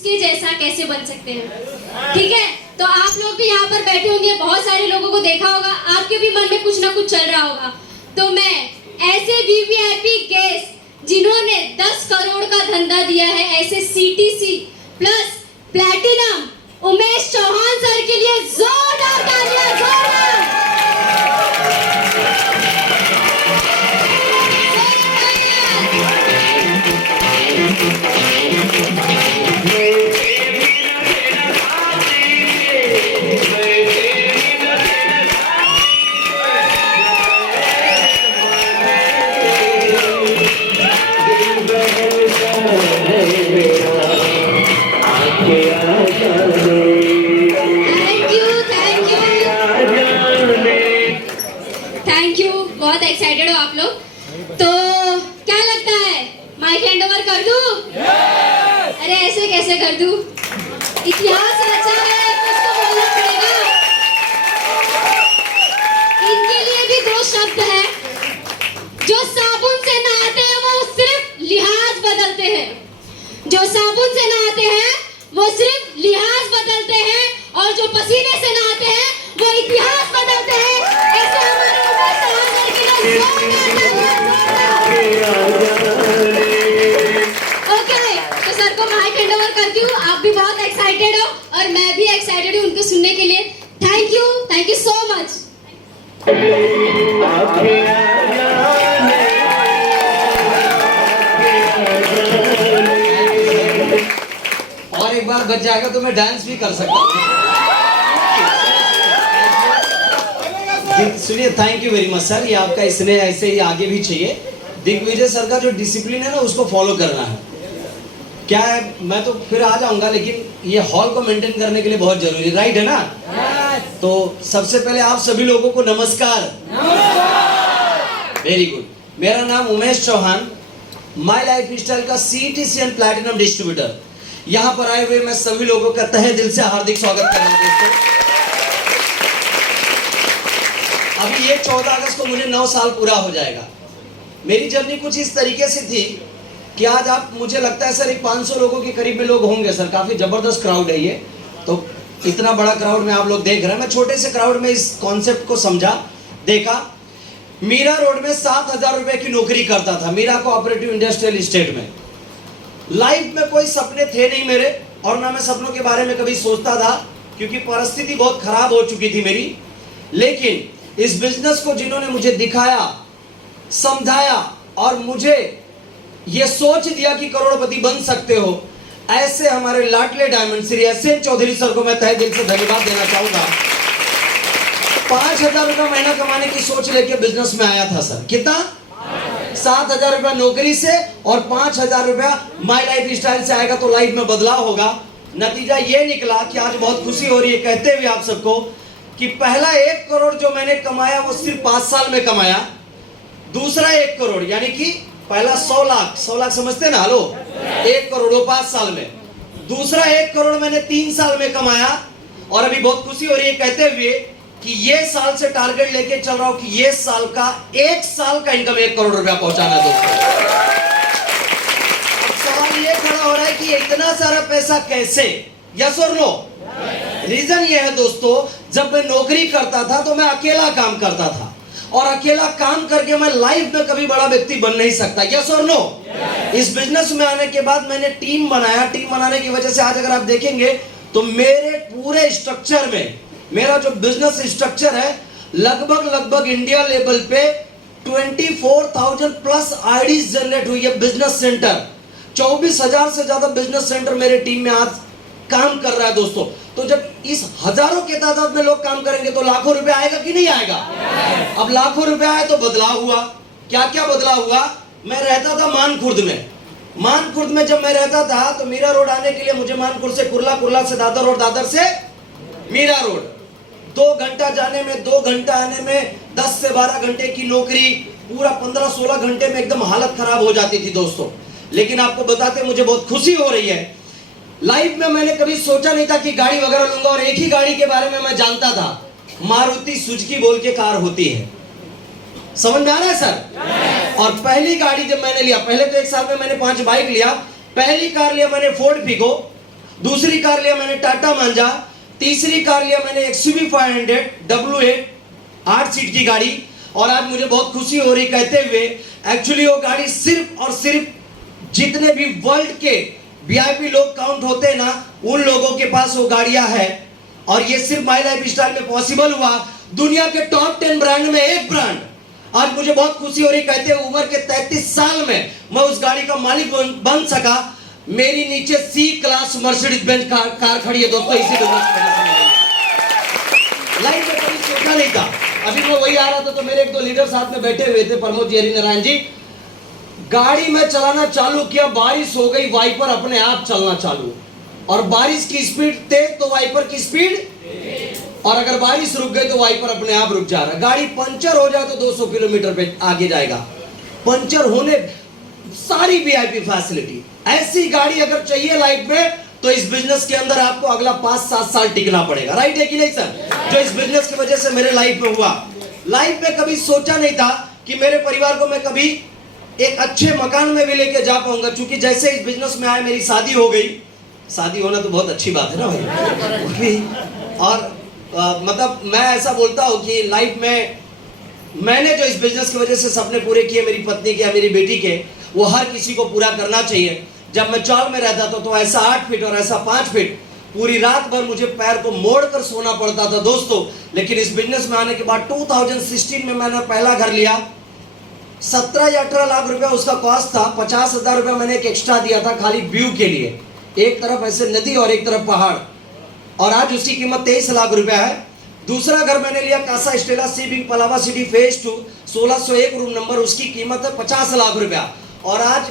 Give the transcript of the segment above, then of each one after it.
के जैसा कैसे बन सकते हैं। ठीक है, तो आप लोग भी यहाँ पर बैठे होंगे, बहुत सारे लोगों को देखा होगा, आपके भी मन में कुछ ना कुछ चल रहा होगा। तो मैं ऐसे वीवीआईपी गेस्ट जिन्होंने 10 करोड़ का धंधा दिया है, ऐसे CTC plus platinum Umesh Chauhan sir के लिए जोरदार तालियां, जोरदार। थैंक यू, बहुत एक्साइटेड हो आप लोग। तो क्या लगता है, माइक हैंड ओवर कर दूं? अरे ऐसे कैसे कर दूं? इतिहास रचा है, कुछ तो बोलना पड़ेगा। इनके लिए भी 2 शब्द है। जो साबुन से नहाते हैं वो सिर्फ लिहाज बदलते हैं, जो साबुन से नहाते हैं वो सिर्फ लिहाज बदलते हैं, और जो पसीने से नहाते हैं वो इतिहास बदलते हैं। ऐसे हमारे ओके, तो सर को माइक हैंड ओवर करती हूँ। आप भी बहुत एक्साइटेड हो और मैं भी एक्साइटेड हूँ उनको सुनने के लिए। Thank you so much. और एक बार बच जाएगा तो मैं डांस भी कर सकता हूँ। सुनिए, thank you very much sir, ये आपका स्नेह ऐसे ही आगे भी चाहिए। दिग्विजय सर का जो डिसिप्लिन है ना, उसको फॉलो करना है। क्या है, मैं तो फिर आ जाऊंगा, लेकिन ये हॉल को मेंटेन करने के लिए बहुत जरूरी, राइट है ना? तो सबसे पहले आप सभी लोगों को नमस्कार। Very good. मेरा नाम Umesh Chauhan, my life style का सीटीसी एंड प्लैटिनम डिस्ट्रीब्यूटर। यहाँ पर आए हुए मैं सभी लोगों का तहे दिल से हार्दिक स्वागत कर रहा हूँ दोस्तों। अभी ये 14 अगस्त को मुझे 9 साल पूरा हो जाएगा। मेरी जर्नी कुछ इस तरीके से थी कि आज आप, मुझे लगता है सर, एक 500 लोगों के करीब में लोग होंगे सर। काफी जबरदस्त क्राउड है ये। तो इतना बड़ा क्राउड में आप लोग देख रहे हैं। मैं छोटे से क्राउड में इस कॉन्सेप्ट को समझा, देखा। मीरा रोड में 7,000 रुपए की नौकरी करता था, मीरा कोऑपरेटिव इंडस्ट्रियल एस्टेट में। लाइफ में कोई सपने थे नहीं मेरे, और ना मैं सपनों के बारे में कभी सोचता था, क्योंकि परिस्थिति बहुत खराब हो चुकी थी मेरी। लेकिन इस बिजनेस को जिन्होंने मुझे दिखाया, समझाया और मुझे ये सोच दिया कि करोड़पति बन सकते हो, ऐसे हमारे लाडले diamond Shri S N. Chaudhary sir को मैं तहे दिल से धन्यवाद देना चाहूंगा। 5,000 रुपया महीना कमाने की सोच लेके बिजनेस में आया था सर। कितना? 7,000 रुपया नौकरी से और 5,000 रुपया माई लाइफ स्टाइल से आएगा तो लाइफ में बदलाव होगा। नतीजा ये निकला कि आज बहुत खुशी हो रही है कहते हुए आप सबको कि पहला 1 करोड़ जो मैंने कमाया वो सिर्फ 5 साल में कमाया। दूसरा 1 करोड़, यानी कि पहला 100 लाख, 100 लाख समझते ना? हेलो, 1 करोड़ वो 5 साल में। दूसरा 1 करोड़ मैंने 3 साल में कमाया। और अभी बहुत खुशी हो रही है कहते हुए कि ये साल से टारगेट लेके चल रहा हूं कि ये साल का 1 साल का इनकम 1 करोड़ रुपया पहुंचाना दोस्तों। अब सवाल ये खड़ा हो रहा है कि इतना सारा पैसा कैसे? यस और नो? रीजन ये है दोस्तों, जब मैं नौकरी करता था तो मैं अकेला काम करता था, और अकेला काम करके मैं लाइफ में कभी बड़ा व्यक्ति बन नहीं सकता। यस और नो? इस बिजनेस में आने के बाद मैंने टीम बनाया। टीम बनाने की वजह से आज अगर आप देखेंगे तो मेरे पूरे स्ट्रक्चर में, मेरा जो बिजनेस स्ट्रक्चर है, लगभग इंडिया लेवल पे 24,000 प्लस आईडीज जनरेट हुई है। बिजनेस सेंटर 24,000 से ज्यादा बिजनेस सेंटर मेरे टीम में आज काम कर रहा है दोस्तों। तो जब इस हजारों के तादाद में लोग काम करेंगे तो लाखों रुपए आएगा कि नहीं आएगा? अब लाखों रुपए आए तो बदलाव हुआ। क्या क्या बदलाव हुआ? मैं रहता था मानखुर्द में। मानखुर्द में जब मैं रहता था तो मीरा रोड आने के लिए मुझे मानखुर्द से कुर्ला, कुर्ला से दादर और दादर से मीरा रोड 2 घंटा जाने में, 2 घंटा आने में 10 से 12 घंटे की नौकरी, पूरा 15-16 घंटे में एकदम हालत खराब हो जाती थी दोस्तों। लेकिन आपको बताते मुझे बहुत खुशी हो रही है। लाइफ में मैंने कभी सोचा नहीं था कि गाड़ी वगैरह लूंगा, और एक ही गाड़ी के बारे में मैं जानता था, मारुति सुजुकी बोल के कार होती है। समझ में आ रहा है सर? और पहली गाड़ी जब मैंने लिया, पहले तो 1 साल में मैंने 5 बाइक लिया, पहली कार लिया मैंने फोर्ड फिगो, दूसरी कार लिया मैंने टाटा मांजा, तीसरी कार लिया मैंने XUV 500 W8 8 सीट की गाड़ी। और आज मुझे बहुत खुशी हो रही कहते हुए, एक्चुअली वो गाड़ी सिर्फ और सिर्फ जितने भी वर्ल्ड के VIP लोग काउंट होते हैं ना, उन लोगों के पास वो गाड़ियां है। और ये सिर्फ माई लाइफ स्टाइल में पॉसिबल हुआ। दुनिया के टॉप 10 ब्रांड में एक ब्रांड। आज मुझे बहुत खुशी हो रही कहते हुए, उम्र के 33 साल में मैं उस गाड़ी का मालिक बन सका। मेरी नीचे C class Mercedes Benz car खड़ी है दोस्तों, इसी लाइफ में कभी सोचा नहीं था। अभी मैं वही आ रहा था तो मेरे एक दो लीडर साथ में बैठे हुए थे, प्रमोद जी, हरि नारायण जी। गाड़ी में चलाना चालू किया, बारिश हो गई, वाइपर अपने आप चलना चालू। और बारिश की स्पीड तेज तो वाइपर की स्पीड, और अगर बारिश रुक गई तो वाइपर अपने आप रुक जा रहा। गाड़ी पंचर हो जाए तो 200 किलोमीटर पे आगे जाएगा। पंचर होने सारी VIP फैसिलिटी। ऐसी गाड़ी अगर चाहिए लाइफ में तो इस बिजनेस के अंदर आपको अगला 5-7 साल टिकना पड़ेगा। राइट है कि नहीं सर? जो इस बिजनेस की वजह से मेरे लाइफ में हुआ। लाइफ में कभी सोचा नहीं था कि मेरे परिवार को मैं कभी एक अच्छे मकान में भी लेके जा पाऊंगा। क्योंकि जैसे इस बिजनेस में आए मेरी शादी हो गई। शादी होना तो बहुत अच्छी बात है ना भाई। और मतलब मैं ऐसा बोलता हूँ कि लाइफ में मैंने जो इस बिजनेस की वजह से सपने पूरे किए, मेरी पत्नी के या मेरी बेटी के, वो हर किसी को पूरा करना चाहिए। जब मैं चौक में रहता था तो ऐसा 8 फीट और ऐसा 5 फीट पूरी रात भर मुझे पैर को मोड़कर सोना पड़ता था दोस्तों। लेकिन इस बिजनेस में आने के बाद 2016 में मैंने पहला घर लिया। 17 या 18 लाख रुपया उसका कॉस्ट था। 50,000 रुपया मैंने एक एक्स्ट्रा दिया था खाली व्यू के लिए। एक तरफ ऐसे नदी और एक तरफ पहाड़, और आज उसकी कीमत 23 लाख रुपया है। दूसरा घर मैंने लिया Casa Stella C wing Palava city phase 2, 1601 room number, उसकी कीमत है 50 लाख रुपया। और आज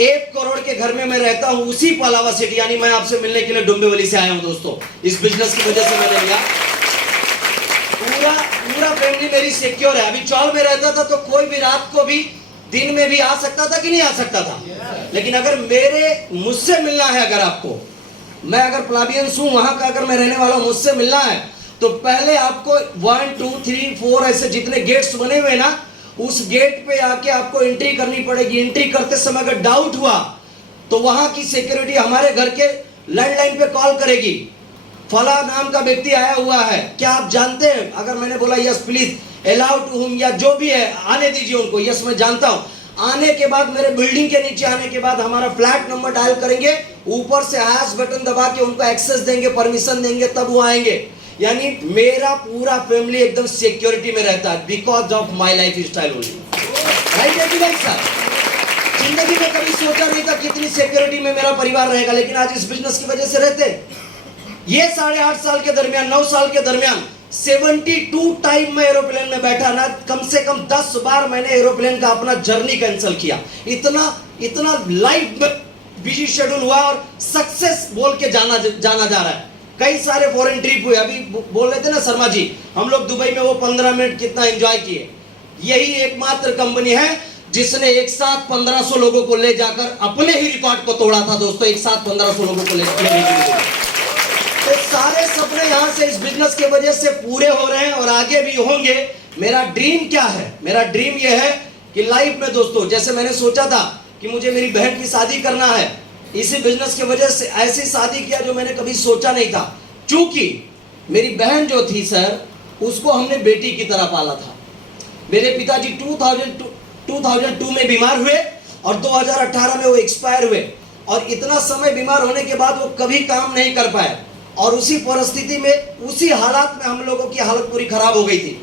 1 करोड़ के घर में मैं रहता हूं उसी पलावा सिटी, यानी मैं आपसे मिलने के लिए डोंबिवली से आया हूं दोस्तों। इस बिजनेस की वजह से मैंने लिया। पूरा फैमिली मेरी सिक्योर है। अभी चौल में रहता था तो कोई भी रात को भी दिन में भी आ सकता था कि नहीं आ सकता था। लेकिन अगर मुझसे मिलना है, अगर आपको, मैं अगर प्लाबियंस हूं, वहां का अगर मैं रहने वाला हूं, मुझसे मिलना है तो पहले आपको 1 2 3 4 ऐसे जितने गेट्स बने हुए ना, उस गेट पे आके आपको एंट्री करनी पड़ेगी। एंट्री करते समय अगर डाउट हुआ तो वहां की सिक्योरिटी हमारे घर के लैंडलाइन पे कॉल करेगी, फला नाम का व्यक्ति आया हुआ है, क्या आप जानते हैं? अगर मैंने बोला yes please allow to whom, या जो भी है आने दीजिए उनको, यस मैं जानता हूं। आने के बाद मेरे बिल्डिंग के नीचे आने के बाद हमारा फ्लैट नंबर डायल करेंगे, ऊपर से हैश बटन दबा के उनको एक्सेस देंगे, परमिशन देंगे, तब वो आएंगे। यानी मेरा पूरा फैमिली एकदम सिक्योरिटी में रहता है because of my life style only. Right है कि नहीं सर? जिंदगी में कभी सोचा नहीं था कितनी सिक्योरिटी में मेरा परिवार रहेगा, लेकिन आज इस बिजनेस की वजह से रहते। ये 8.5 साल के दरमियान, 9 साल के दरमियान 72 टाइम में एरोप्लेन में बैठा ना, कम से कम 10 बार मैंने एरोप्लेन का अपना जर्नी कैंसिल किया। इतना लाइफ में बिजी शेड्यूल हुआ और सक्सेस बोल के जाना जा रहा है। कई सारे फॉरेन ट्रिप हुए। अभी बोल रहे थे ना शर्मा जी, हम लोग दुबई में वो 15 मिनट कितना एंजॉय किए। यही एकमात्र कंपनी है जिसने एक साथ 1500 लोगों को ले जाकर अपने ही रिकॉर्ड को तोड़ा था दोस्तों। एक साथ 1500 लोगों को ले तो सारे सपने यहां से इस बिजनेस की वजह से पूरे हो रहे हैं और आगे भी होंगे। मेरा ड्रीम क्या है? मेरा ड्रीम यह है कि लाइफ में दोस्तों, जैसे मैंने सोचा था कि मुझे मेरी बहन की शादी करना है, इसी बिजनेस की वजह से ऐसी शादी किया जो मैंने कभी सोचा नहीं था। क्योंकि मेरी बहन जो थी सर, उसको हमने बेटी की तरह पाला था। मेरे पिताजी 2002 में बीमार हुए और 2018 में वो एक्सपायर हुए, और इतना समय बीमार होने के बाद वो कभी काम नहीं कर पाए। और उसी परिस्थिति में, उसी हालात में हम लोगों की हालत पूरी खराब हो गई थी।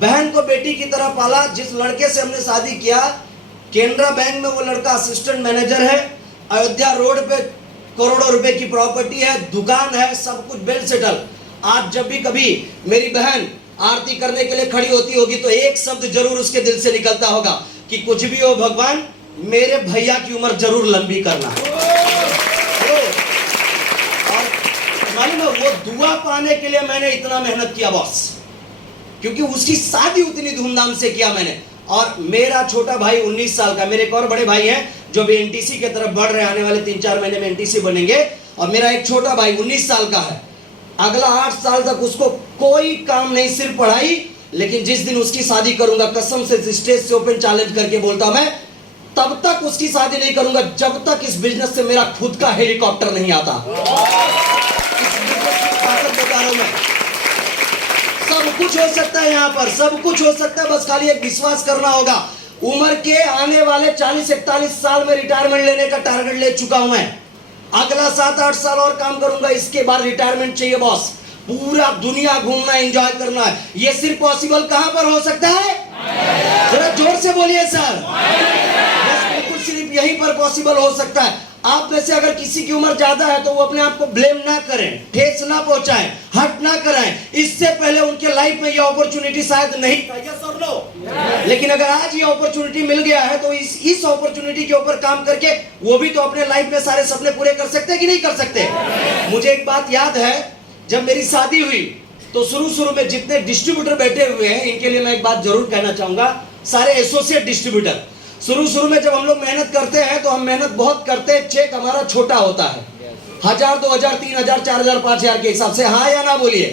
बहन को बेटी की तरह पाला। जिस लड़के से हमने शादी किया, केनरा बैंक में वो लड़का असिस्टेंट मैनेजर है। अयोध्या रोड पे करोड़ों रुपए की प्रॉपर्टी है, दुकान है, सब कुछ वेल सेटल। आज जब भी कभी मेरी बहन आरती करने के लिए खड़ी होती होगी तो एक शब्द जरूर उसके दिल से निकलता होगा कि कुछ भी हो भगवान, मेरे भैया की उम्र जरूर लंबी करना। मालूम है वो दुआ पाने के लिए मैंने इतना मेहनत किया बॉस, क्योंकि उसकी शादी उतनी धूमधाम से किया मैंने। और मेरा छोटा भाई 19 साल का, मेरे एक और बड़े भाई हैं जो भी एनटीसी की तरफ बढ़ रहे हैं, आने वाले 3-4 महीने में एनटीसी बनेंगे। और मेरा एक छोटा भाई 19 साल का है। अगला 8 साल तक उसको कोई काम नहीं, सिर्फ पढ़ाई। लेकिन जिस दिन उसकी शादी करूंगा, कसम से स्टेज से ओपन चैलेंज करके बोलता मैं, तब तक उसकी शादी नहीं करूंगा जब तक इस बिजनेस से मेरा खुद का हेलीकॉप्टर नहीं आता। इस बिजनेस की ताकत बता रहा हूं मैं। सब कुछ हो सकता है, यहां पर सब कुछ हो सकता है, बस खाली एक विश्वास करना होगा। उम्र के आने वाले 40-41 साल में रिटायरमेंट लेने का टारगेट ले चुका हूं मैं। अगला 7-8 साल और काम करूंगा, इसके बाद रिटायरमेंट चाहिए बॉस। पूरा दुनिया घूमना, एंजॉय करना है। ये सिर्फ पॉसिबल कहां पर हो सकता है? जरा जोर से बोलिए सर। बस बिल्कुल सिर्फ यहीं पर पॉसिबल हो सकता है। आप में से अगर किसी की उम्र ज्यादा है तो वो अपने आप को ब्लेम ना करें, ठेस ना पहुंचाएं, हर्ट ना कराएं। इससे पहले उनके लाइफ में ये अपॉर्चुनिटी शायद नहीं था, यस और नो। लेकिन अगर आज ये अपॉर्चुनिटी मिल गया है तो इस अपॉर्चुनिटी के ऊपर काम करके वो भी तो अपने लाइफ में सारे सपने पूरे कर सकते हैं कि नहीं कर सकते? मुझे एक बात याद है, जब मेरी शादी हुई तो शुरू में जितने डिस्ट्रीब्यूटर बैठे हुए हैं इनके लिए मैं एक बात जरूर कहना चाहूंगा, सारे एसोसिएट डिस्ट्रीब्यूटर। शुरू में जब हम लोग मेहनत करते हैं तो हम मेहनत बहुत करते हैं, चेक हमारा छोटा होता है, 1000, 2000, 3000, 4000, 5000 के हिसाब से, हाँ या ना बोलिए,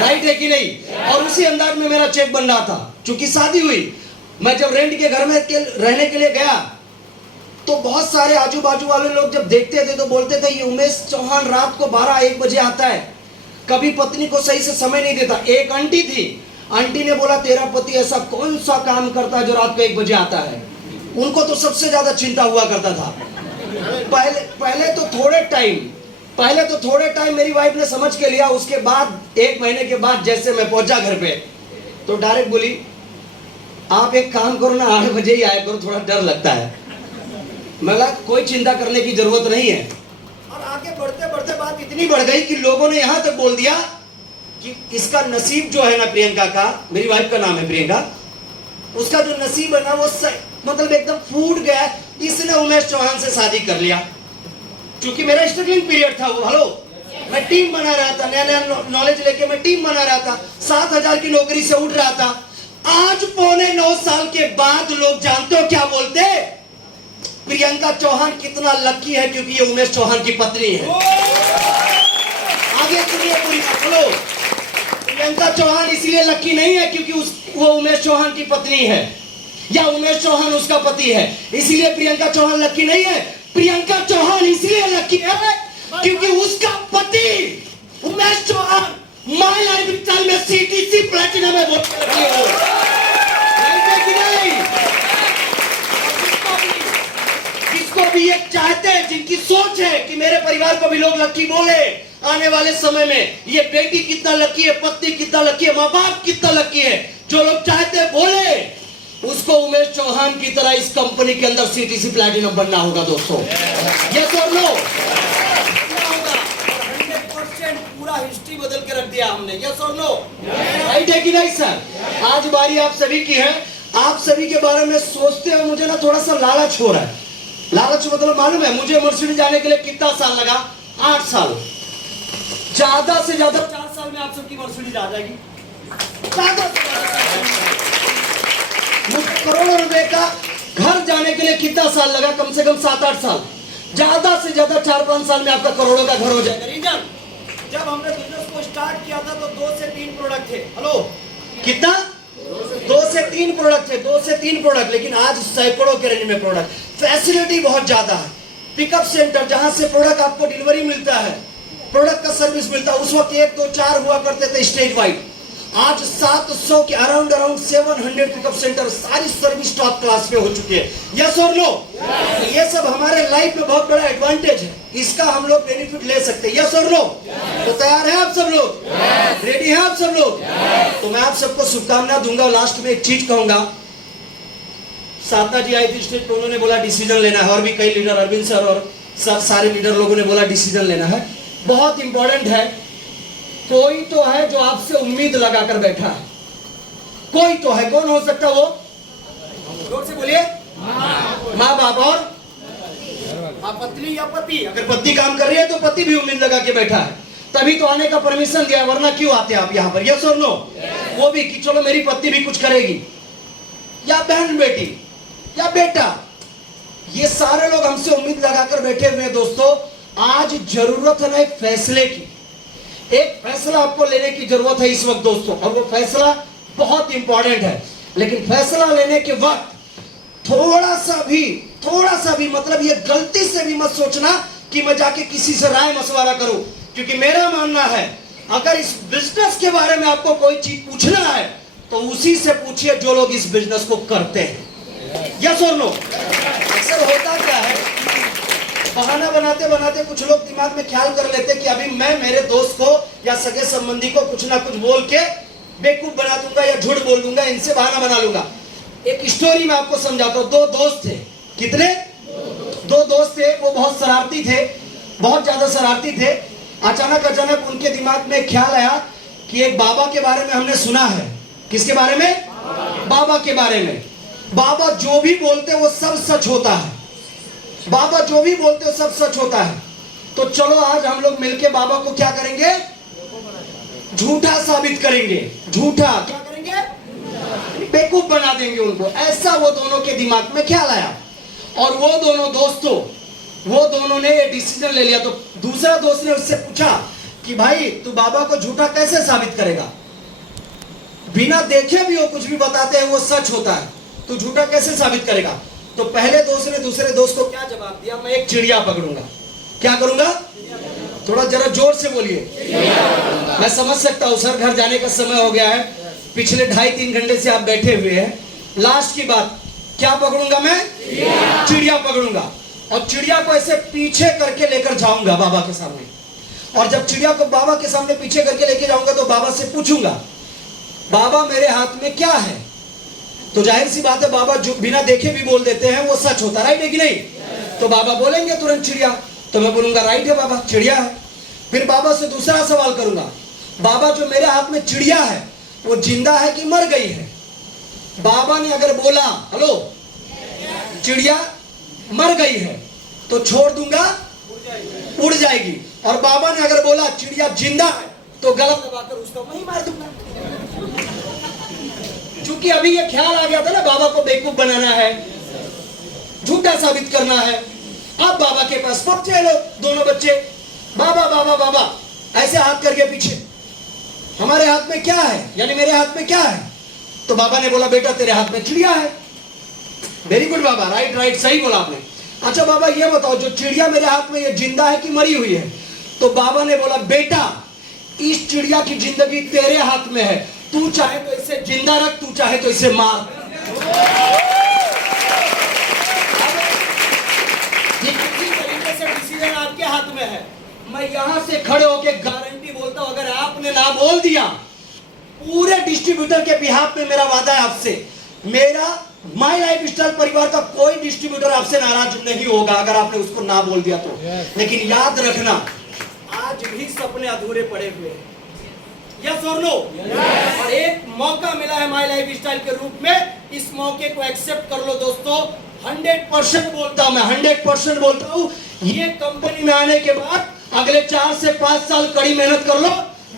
राइट है कि नहीं? और उसी अंदाज में मेरा चेक बन रहा था। चूंकि शादी हुई, मैं जब रेंट के घर में रहने के लिए गया तो बहुत सारे आजू बाजू वाले लोग जब देखते थे तो बोलते थे ये उमेश चौहान रात को 12-1 बजे आता है, कभी पत्नी को सही से समय नहीं देता। एक आंटी थी, आंटी ने बोला तेरा पति ऐसा कौन सा काम करता है जो रात को 1 बजे आता है? उनको तो सबसे ज्यादा चिंता हुआ करता था। पहले तो थोड़े टाइम मेरी वाइफ ने समझ के लिया। उसके बाद 1 महीने के बाद जैसे मैं पहुंचा घर पे तो डायरेक्ट बोली आप एक काम करो ना, 8 बजे ही आया करो, थोड़ा डर लगता है। मैं कोई चिंता करने की जरूरत नहीं है। और आगे बढ़ते बढ़ते बात इतनी बढ़ गई कि लोगों ने यहां तक बोल दिया कि इसका नसीब जो है ना, प्रियंका का, मेरी वाइफ का नाम है प्रियंका, उसका जो नसीब है ना वो मतलब एकदम फूट गया। इसने उमेश चौहान से शादी कर लिया। क्योंकि मेरा स्ट्रगलिंग पीरियड था वो, हेलो, मैं टीम बना रहा था, नया नॉलेज लेके मैं टीम बना रहा था, 7000 की नौकरी से उठ रहा था। आज 8.25 साल के बाद लोग जानते हो क्या बोलते? प्रियंका चौहान कितना लकी है क्योंकि ये उमेश चौहान की पत्नी है। आगे सुनिए पूरी बात, बोलो। प्रियंका चौहान इसलिए लकी नहीं है क्योंकि वो उमेश चौहान की पत्नी है, या उमेश चौहान उसका पति है, इसीलिए प्रियंका चौहान लकी नहीं है। प्रियंका चौहान इसलिए लकी है क्योंकि उसका पति Umesh Chauhan my life style में सीटीसी प्लैटिनम में वोट कर रही है। जिसको भी ये चाहते हैं, जिनकी सोच है कि मेरे परिवार को भी लोग लकी बोले आने वाले समय में, ये बेटी कितना लकी है, पत्नी कितना लकी है, माँ बाप कितना लकी है, जो लोग चाहते हैं बोले, उसको उमेश चौहान की तरह इस कंपनी के अंदर सीटीसी प्लैटिनम बनना होगा दोस्तों। यस और नो? 100% पूरा हिस्ट्री बदल के रख दिया हमने, यस और नो? राइट है कि नहीं सर? आज बारी आप सभी की है। आप सभी के बारे में सोचते हुए मुझे ना थोड़ा सा लालच हो रहा है। लालच मतलब मालूम है मुझे मर्सिडीज जाने के लिए कितना साल लगा? 8 साल। ज्यादा से ज्यादा 4 साल में आप सबकी मर्सिडीज आ जाएगी। मुझे करोड़ों रुपए का घर जाने के लिए कितना साल लगा? कम से कम 7-8 साल। ज्यादा से ज्यादा 4-5 साल में आपका करोड़ों का घर हो जाएगा। रीजन, जब हमने बिजनेस को स्टार्ट किया था तो 2 से 3 प्रोडक्ट थे। हेलो, कितना? 2 से 3 प्रोडक्ट थे, 2 से 3 प्रोडक्ट। लेकिन आज सैकड़ों के रेंज में प्रोडक्ट। फैसिलिटी बहुत ज्यादा है। पिकअप सेंटर जहां से प्रोडक्ट आपको डिलीवरी मिलता है, प्रोडक्ट का सर्विस मिलता है। उस वक्त 1, 2, 4 हुआ करते थे स्टेज वाइड। आज 700 के अराउंड 700 पिकअप सेंटर, सारी सर्विस टॉप क्लास पे हो चुकी है। यस और नो? ये सब हमारे लाइफ में बहुत बड़ा एडवांटेज है, इसका हम लोग बेनिफिट ले सकते हैं। यस और नो? तो तैयार है आप सब लोग? रेडी है आप सब लोग? तो मैं आप सबको शुभकामना दूंगा। लास्ट में एक चीज कहूंगा। साधना जी आई थी स्टेज पे, उन्होंने बोला डिसीजन लेना है, और भी कई लीडर, अरविंद सर और सारे लीडर लोगों ने बोला डिसीजन लेना है, बहुत इंपॉर्टेंट है। कोई तो है जो आपसे उम्मीद लगाकर बैठा है, कोई तो है। कौन हो सकता वो? जोर से बोलिए। माँ बाप और पत्नी या पति। अगर पत्नी काम कर रही है तो पति भी उम्मीद लगा के बैठा है, तभी तो आने का परमिशन दिया, वरना क्यों आते आप यहाँ पर? यस और नो? वो भी कि चलो मेरी पत्नी भी कुछ करेगी, या बहन बेटी या बेटा, ये सारे लोग हमसे उम्मीद लगाकर बैठे हुए हैं। दोस्तों, आज जरूरत है ना एक फैसले की। एक फैसला आपको लेने की जरूरत है इस वक्त दोस्तों, और वो फैसला बहुत इंपॉर्टेंट है। लेकिन फैसला लेने के वक्त थोड़ा सा भी थोड़ा सा भी मतलब ये गलती से भी मत सोचना कि मैं जाके किसी से राय मशवरा करूं, क्योंकि मेरा मानना है अगर इस बिजनेस के बारे में आपको कोई चीज पूछना है तो उसी से पूछिए जो लोग इस बिजनेस को करते हैं। यस और नो? अक्सर होता क्या है, बहाना बनाते बनाते कुछ लोग दिमाग में ख्याल कर लेते कि अभी मैं मेरे दोस्त को या सगे संबंधी को कुछ ना कुछ बोल के बेवकूफ बना दूंगा या झूठ बोल दूंगा, इनसे बहाना बना लूंगा। एक स्टोरी में आपको समझाता हूं। दो दोस्त थे। कितने? दो दोस्त थे। वो बहुत शरारती थे, बहुत ज्यादा शरारती थे। अचानक उनके दिमाग में ख्याल आया कि एक बाबा के बारे में हमने सुना है। किसके बारे में? बाबा के बारे में। बाबा जो भी बोलते वो सब सच होता है। बाबा जो भी बोलते हो सब सच होता है। तो चलो आज हम लोग मिलके बाबा को क्या करेंगे? झूठा साबित करेंगे। झूठा क्या करेंगे? बेवकूफ बना देंगे उनको। ऐसा वो दोनों के दिमाग में ख्याल आया और वो दोनों ने ये डिसीजन ले लिया। तो दूसरा दोस्त ने उससे पूछा कि भाई तू बाबा को झूठा कैसे साबित करेगा? बिना देखे भी वो कुछ भी बताते हैं वो सच होता है, तू झूठा कैसे साबित करेगा? तो पहले दोस्त ने दूसरे दोस्त को क्या जवाब दिया? मैं एक चिड़िया पकड़ूंगा। क्या करूंगा? थोड़ा जरा जोर से बोलिए। मैं समझ सकता हूं सर, घर जाने का समय हो गया है, पिछले 2.5-3 घंटे से आप बैठे हुए हैं। लास्ट की बात, क्या पकड़ूंगा मैं? चिड़िया पकड़ूंगा और चिड़िया को ऐसे पीछे करके लेकर जाऊंगा बाबा के सामने। और जब चिड़िया को बाबा के सामने पीछे करके लेके जाऊंगा तो बाबा से पूछूंगा, बाबा मेरे हाथ में क्या है? तो जाहिर सी बात है बाबा जो बिना देखे भी बोल देते हैं वो सच होता है, राइट है कि नहीं? तो बाबा बोलेंगे तुरंत चिड़िया, तो मैं बोलूंगा राइट है बाबा, चिड़िया है। फिर बाबा से दूसरा सवाल करूंगा, बाबा जो मेरे हाथ में चिड़िया है वो जिंदा है कि मर गई है? बाबा ने अगर बोला हेलो चिड़िया मर गई है तो छोड़ दूंगा, उड़ जाएगी। और बाबा ने अगर बोला चिड़िया जिंदा है तो गला दबाकर उसको वहीं मार दूंगा। क्योंकि अभी ये ख्याल आ गया था ना बाबा को बेवकूफ बनाना है, झूठा साबित करना है। अब बाबा के पास पहुंचे लोग, दोनों बच्चे, बाबा बाबा बाबा ऐसे हाथ करके पीछे, हमारे हाथ में क्या है? यानी मेरे हाथ में क्या है? तो बाबा ने बोला बेटा तेरे हाथ में चिड़िया है। वेरी गुड बाबा, राइट राइट, सही बोला आपने। अच्छा बाबा ये बताओ जो चिड़िया मेरे हाथ में ये जिंदा है कि मरी हुई है? तो बाबा ने बोला बेटा इस चिड़िया की जिंदगी तेरे हाथ में है, तू चाहे तो इसे जिंदा रख, तू चाहे तो इसे मार। किसी तरीके से डिसीजन आपके हाथ में है। मैं यहां से खड़े होकर गारंटी बोलता हूं अगर आपने ना बोल दिया, पूरे डिस्ट्रीब्यूटर के बिहाफ में मेरा वादा है आपसे, मेरा माय लाइफ स्टाइल परिवार का कोई डिस्ट्रीब्यूटर आपसे नाराज नहीं होगा अगर आपने उसको ना बोल दिया तो। लेकिन याद रखना आज भी सपने अधूरे पड़े हुए हैं। यस और नो? और एक मौका मिला है माय लाइफ स्टाइल के रूप में, इस मौके को एक्सेप्ट कर लो दोस्तों। 100% बोलता हूं मैं, 100% बोलता हूं, ये कंपनी में आने के बाद अगले 4 से 5 साल कड़ी मेहनत कर लो,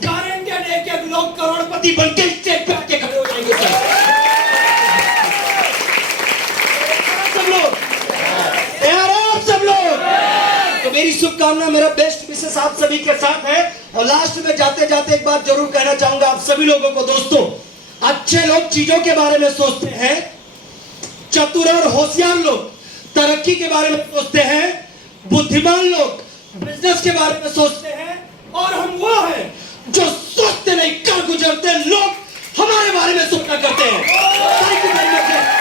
गारंटेड है कि लोग करोड़पति बनके स्टेज पे आके खड़े हो जाएंगे सर। सब लोग तो मेरी शुभकामना, मेरा बेस्ट विशेष आप सभी के साथ है। और लास्ट में जाते जाते एक बात जरूर कहना चाहूंगा आप सभी लोगों को दोस्तों, अच्छे लोग चीजों के बारे में सोचते हैं, चतुर और होशियार लोग तरक्की के बारे में सोचते हैं, बुद्धिमान लोग बिजनेस के बारे में सोचते हैं, और हम वो हैं जो सोचते नहीं कर गुजरते लोग हमारे बारे में सोचना करते हैं। Thank you very much.